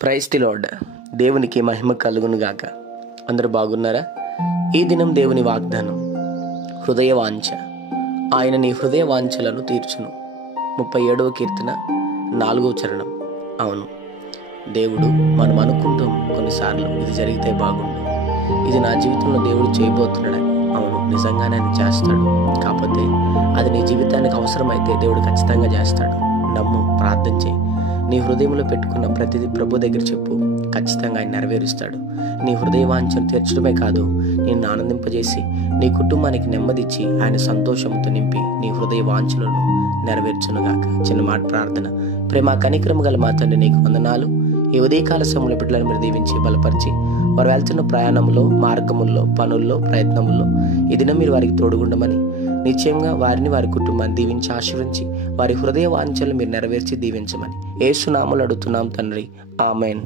Praise the lord. దేవునికి మహిమ కలుగును గాక. అందరూ బాగున్నారా? ఈ దినం దేవుని వాగ్దానం, హృదయ వాంఛ. ఆయన నీ హృదయ వాంఛలను తీర్చును. 37వ కీర్తన 4వ చరణం. అవును, దేవుడు మనం అనుకుంటాం కొన్నిసార్లు ఇది జరిగితే బాగుండు, ఇది నా జీవితంలో దేవుడు చేయబోతున్నాడని. అవును, నిజంగానే ఆయన చేస్తాడు. కాకపోతే అది నీ జీవితానికి అవసరమైతే దేవుడు ఖచ్చితంగా చేస్తాడు. నమ్ము, ప్రార్థన చేయి. నీ హృదయంలో పెట్టుకున్న ప్రతిదీ ప్రభు దగ్గర చెప్పు, ఖచ్చితంగా ఆయన నెరవేరుస్తాడు. నీ హృదయ వాంఛను తీర్చడమే కాదు, నిన్ను ఆనందింపజేసి నీ కుటుంబానికి నెమ్మదిచ్చి ఆయన సంతోషంతో నింపి నీ హృదయ వాంఛలను నెరవేర్చునుగాక. చిన్న మాట ప్రార్థన. ప్రేమ కనికరము గల మా తండ్రి, నీకు వందనాలు. ఈ ఉదయకాల సమయంలో బిడ్డలను మీరు దీవించి బలపరిచి, వారు వెళ్తున్న ప్రయాణంలో, మార్గముల్లో, పనుల్లో, ప్రయత్నముల్లో ఈ దినం మీరు వారికి తోడుగుండమని, నిశ్చయంగా వారిని, వారి కుటుంబాన్ని దీవించి ఆశీర్వదించి వారి హృదయ వాంఛలు మీరు నెరవేర్చి దీవించమని యేసు నామములో అడుగుతున్నాం తండ్రి. ఆమేన్.